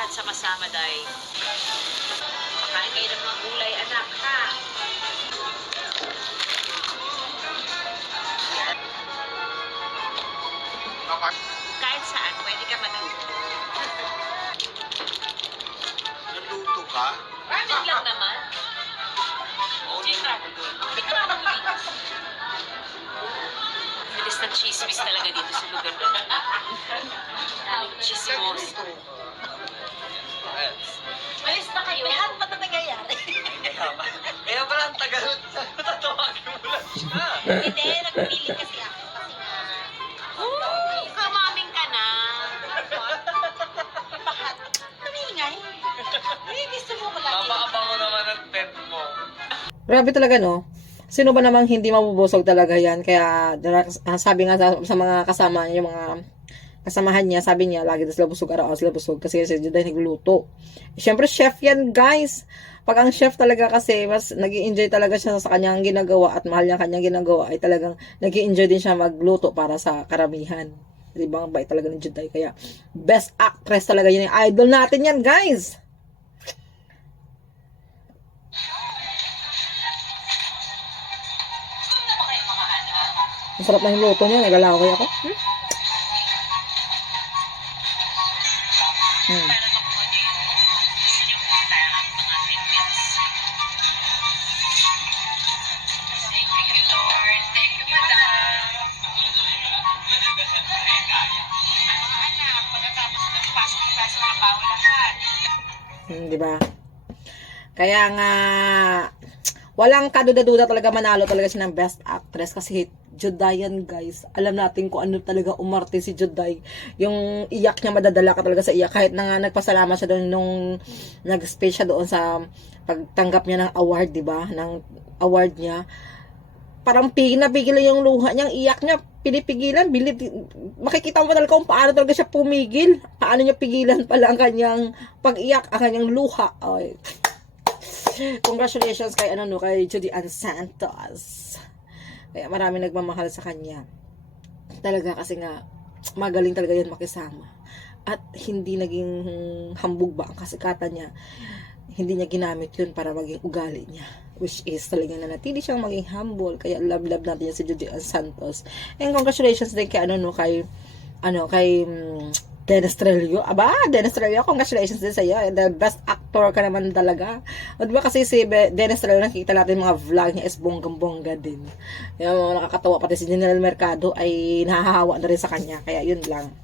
lahat sama-sama, day. Pakain kayo ng mga gulay, anak, ha? Kahit saan, pwede ka magluto. Naluto ka? Ramen lang naman. Chika, hindi ka naman maglinis. Bilis na chismis talaga dito sa lugar na. Daming chismos. Tagal. Tatawagin mo lang siya. Hindi, nagpili kasi ako. Kasi nga, Oh, kamaming ka na. bakit? Namingay. Hindi, gusto mo ko lagi. Mamaabang mo naman ang pet mo. Grabe talaga, no? Sino ba namang hindi mabubusog talaga yan? Kaya, sabi nga sa, sa mga kasama niya, yung mga kasamahan niya, sabi niya, lagi daw sila busog, araw-araw sila busog, kasi si Juday nagluluto. Siyempre, chef yan, guys! Pag ang chef talaga kasi, mas nag enjoy talaga siya sa kanyang ginagawa at mahal niya ang kanyang ginagawa, ay talagang nag enjoy din siya magluto para sa karamihan. Di ba? Ang bait talaga ni Juday. Kaya, best actress talaga yun. Idol natin yan, guys! Masarap na yung luto niya. Naglalaway ako. Hmm? Hmm. Para makuha niyo yung gusto niyong punta ang mga tidbits. Thank you, Lord. Thank you, Madam. Anak, pagkatapos ng pasok na sa mga bawal lahat. Hmm, di ba? Kaya nga, walang kaduda-duda talaga manalo talaga siya ng best actress kasi Juday yan guys. Alam natin kung ano talaga umarte si Juday. Yung iyak niya madadala ka talaga sa iyak. Kahit na nga nagpasalamat siya doon nung nag-speech siya doon sa pagtanggap niya ng award, di ba? Ng award niya. Parang pigil yung luha niyang iyak niya. Pinipigilan. Bilid, makikita mo talaga kung paano talaga siya pumigil. Paano niya pigilan pala ang kanyang pag-iyak, ang kanyang luha. Ay. Congratulations kay ano no, kay Judy Ann Santos. Kaya marami nagmamahal sa kanya. Talaga kasi nga magaling talaga yan makisama. At hindi naging hambog ba ang kasikatan niya. Hindi niya ginamit yun para maging ugali niya. Which is talaga na natili siyang maging humble. Kaya love-love natin yan si Judy Ann Santos. And congratulations din kay ano no, kay ano, kay mm, Dennis Trello. Aba, Dennis Trello, congratulations din sa iyo. The best actor ka naman talaga. O diba kasi si Dennis Trello, nakikita natin mga vlog niya is bonggang-bongga din. Yung nakakatawa pati si General Mercado ay nahahawa na rin sa kanya. Kaya yun lang.